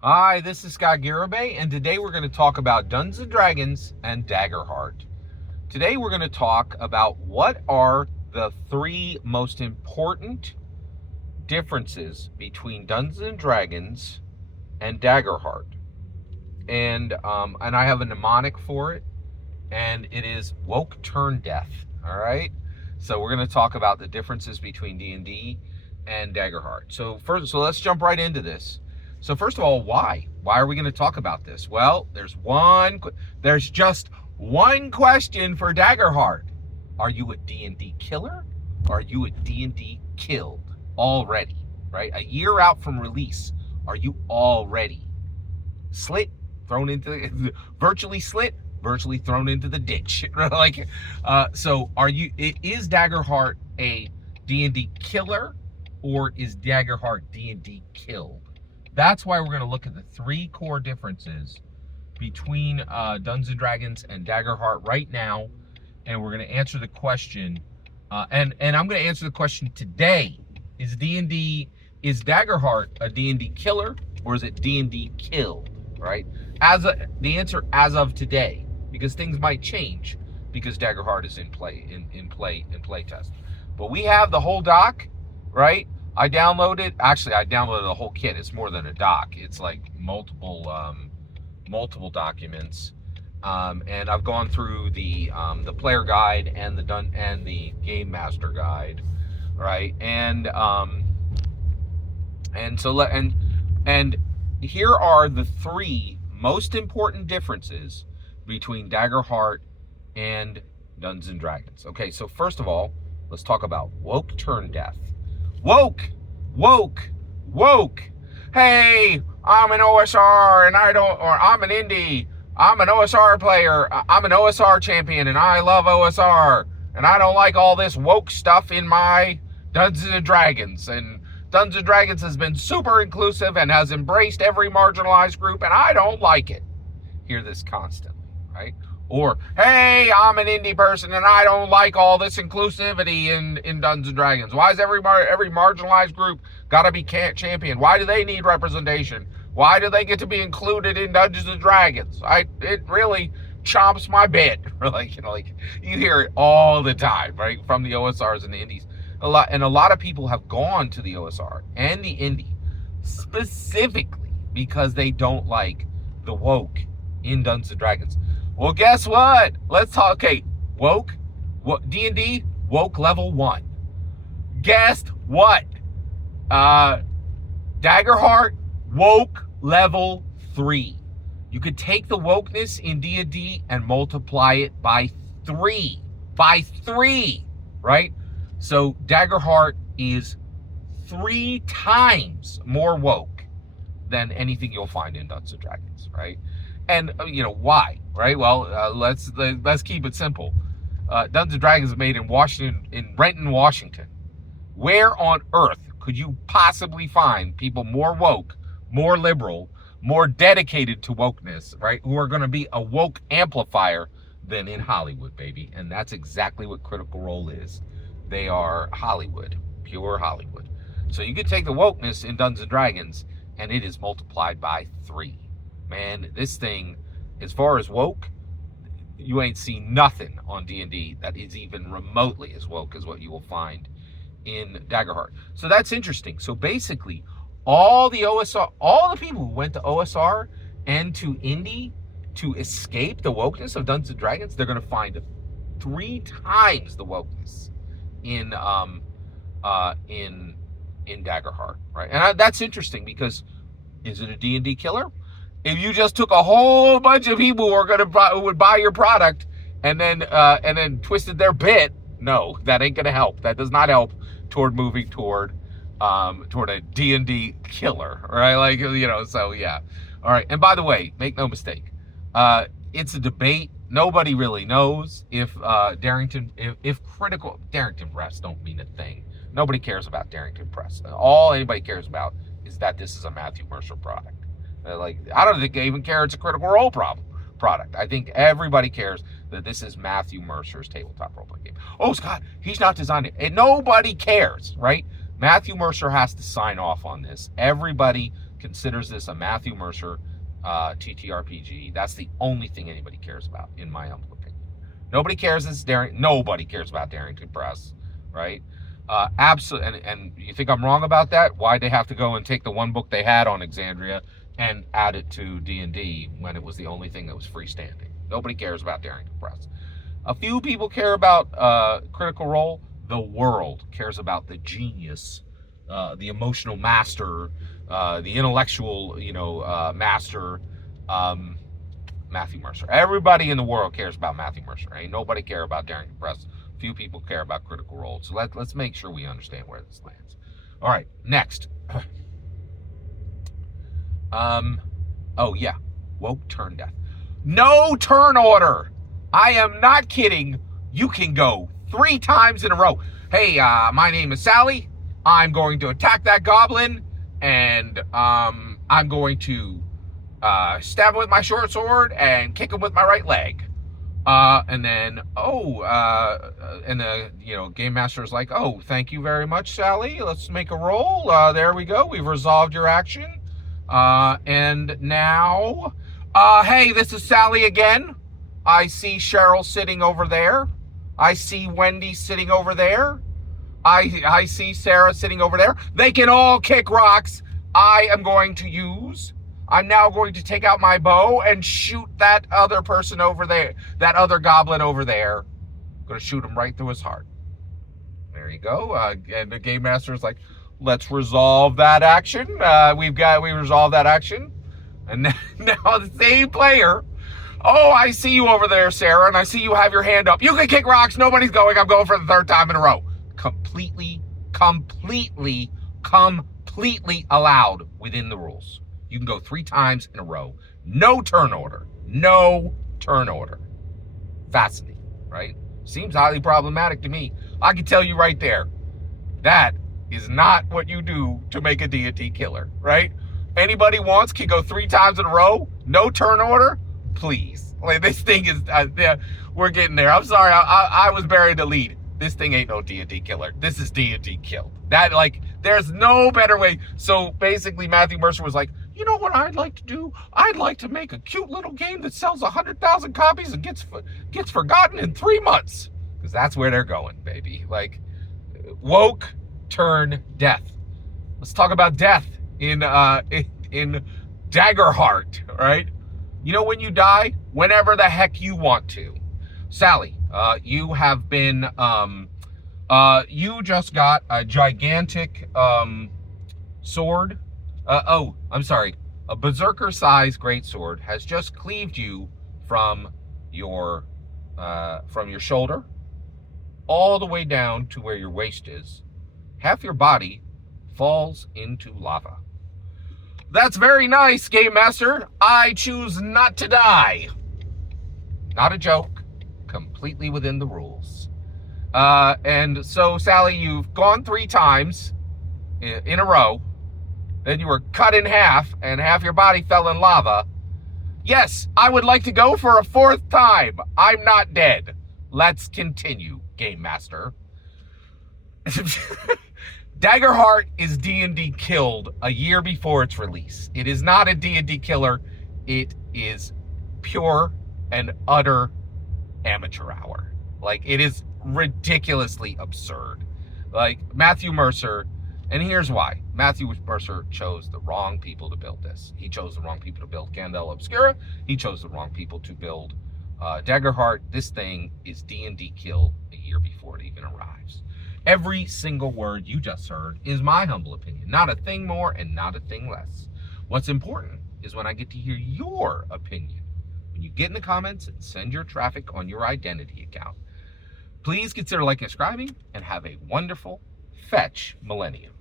Hi, this is Scott Garibay, and today we're going to talk about Dungeons and Dragons and Daggerheart. Today we're going to talk about what are the three most important differences between Dungeons and Dragons and Daggerheart. And I have a mnemonic for it, and it is woke turn death. All right. So we're going to talk about the differences between D&D and Daggerheart. So let's jump right into this. So first of all, why? Why are we going to talk about this? Well, there's just one question for Daggerheart. Are you a D&D killer? Or are you a D&D killed already? Right? A year out from release, are you already slit, thrown into, virtually slit, virtually thrown into the ditch? So is Daggerheart a D&D killer, or is Daggerheart D&D killed? That's why we're going to look at the three core differences between Dungeons and Dragons and Daggerheart right now, and we're going to answer the question. And I'm going to answer the question today: is Daggerheart a D&D killer, or is it D&D killed? Right? The answer as of today, because things might change because Daggerheart is in play test. But we have the whole doc, right? I downloaded the whole kit. It's more than a doc. It's like multiple documents. And I've gone through the player guide and the game master guide, right? And here are the three most important differences between Daggerheart and Dungeons and Dragons. Okay, so first of all, let's talk about woke turn death. Woke. Hey, I'm an OSR and I'm an indie. I'm an OSR player. I'm an OSR champion and I love OSR. And I don't like all this woke stuff in my Dungeons and Dragons. And Dungeons and Dragons has been super inclusive and has embraced every marginalized group, and I don't like it. Hear this constantly, right? Or, hey, I'm an indie person and I don't like all this inclusivity in Dungeons and Dragons. Why is every marginalized group got to be champion? Why do they need representation? Why do they get to be included in Dungeons and Dragons? It really chomps my bit. You hear it all the time, right? From the OSRs and the indies. A lot of people have gone to the OSR and the indie specifically because they don't like the woke in Dungeons and Dragons. Well, guess what? Let's talk. Okay, woke, D&D, woke level 1. Guess what? Daggerheart, woke level 3. You could take the wokeness in D&D and multiply it by 3. By 3, right? So Daggerheart is 3 times more woke than anything you'll find in Dungeons and Dragons, right? And why, right? Well, let's keep it simple. Dungeons and Dragons is made in Renton, Washington. Where on earth could you possibly find people more woke, more liberal, more dedicated to wokeness, right? Who are going to be a woke amplifier than in Hollywood, baby? And that's exactly what Critical Role is. They are Hollywood, pure Hollywood. So you could take the wokeness in Dungeons and Dragons, and it is multiplied by 3. Man, this thing, as far as woke, you ain't seen nothing on D&D that is even remotely as woke as what you will find in Daggerheart. So that's interesting. So basically, all the people who went to OSR and to indie to escape the wokeness of Dungeons and Dragons, they're going to find 3 times the wokeness in Daggerheart, right? And that's interesting because is it a D&D killer? If you just took a whole bunch of people who would buy your product and then twisted their bit, no, that ain't gonna help. That does not help toward moving toward a D&D killer, right? So yeah. All right. And by the way, make no mistake, it's a debate. Nobody really knows if Darrington Press don't mean a thing. Nobody cares about Darrington Press. All anybody cares about is that this is a Matthew Mercer product. I don't think they even care it's a Critical Role product. I think everybody cares that this is Matthew Mercer's tabletop role-playing game. Oh, Scott, he's not designed it. And nobody cares, right? Matthew Mercer has to sign off on this. Everybody considers this a Matthew Mercer TTRPG. That's the only thing anybody cares about, in my humble opinion. Nobody cares nobody cares about Darrington Press, right? Absolutely. And you think I'm wrong about that? Why'd they have to go and take the one book they had on Exandria and add it to D&D when it was the only thing that was freestanding? Nobody cares about Darrington Press. A few people care about Critical Role. The world cares about the genius, the emotional master, the intellectual, master, Matthew Mercer. Everybody in the world cares about Matthew Mercer. Ain't nobody care about Darrington Press. Few people care about Critical Role. So let's make sure we understand where this lands. All right, next. Oh yeah, woke turn death. No turn order. I am not kidding. You can go 3 times in a row. Hey, my name is Sally. I'm going to attack that goblin, and I'm going to stab him with my short sword and kick him with my right leg. And then, and the game master is like, oh, thank you very much, Sally. Let's make a roll. There we go. We've resolved your action. And now, hey, this is Sally again. I see Cheryl sitting over there. I see Wendy sitting over there. I see Sarah sitting over there. They can all kick rocks. I'm now going to take out my bow and shoot that other person over there, that other goblin over there. I'm going to shoot him right through his heart. There you go. And the game master is like, let's resolve that action. We resolved that action. And now the same player. Oh, I see you over there, Sarah, and I see you have your hand up. You can kick rocks. Nobody's going. I'm going for the 3rd time in a row. Completely allowed within the rules. You can go 3 times in a row. No turn order. No turn order. Fascinating, right? Seems highly problematic to me. I can tell you right there, that is not what you do to make a D&D killer, right? Anybody wants can go 3 times in a row. No turn order. Please. Like, this thing is, we're getting there. I'm sorry. I was buried the lead. This thing ain't no D&D killer. This is D&D killed. There's no better way. So basically, Matthew Mercer was like, you know what I'd like to do? I'd like to make a cute little game that sells 100,000 copies and gets forgotten in 3 months. Because that's where they're going, baby. Like, woke turn death. Let's talk about death in Daggerheart, right? You know when you die? Whenever the heck you want to. Sally, you have been, you just got a gigantic sword. I'm sorry. A berserker-sized greatsword has just cleaved you from your shoulder all the way down to where your waist is. Half your body falls into lava. That's very nice, Game Master. I choose not to die. Not a joke. Completely within the rules. And so, Sally, you've gone 3 times in a row. Then you were cut in half, and half your body fell in lava. Yes, I would like to go for a 4th time. I'm not dead. Let's continue, Game Master. Daggerheart is D&D killed a year before its release. It is not a D&D killer. It is pure and utter amateur hour. Like, it is ridiculously absurd. Like, Matthew Mercer, and here's why. Matthew Mercer chose the wrong people to build this. He chose the wrong people to build Candela Obscura. He chose the wrong people to build Daggerheart. This thing is D&D kill a year before it even arrives. Every single word you just heard is my humble opinion. Not a thing more and not a thing less. What's important is when I get to hear your opinion. When you get in the comments and send your traffic on your identity account. Please consider liking and subscribing and have a wonderful fetch millennium.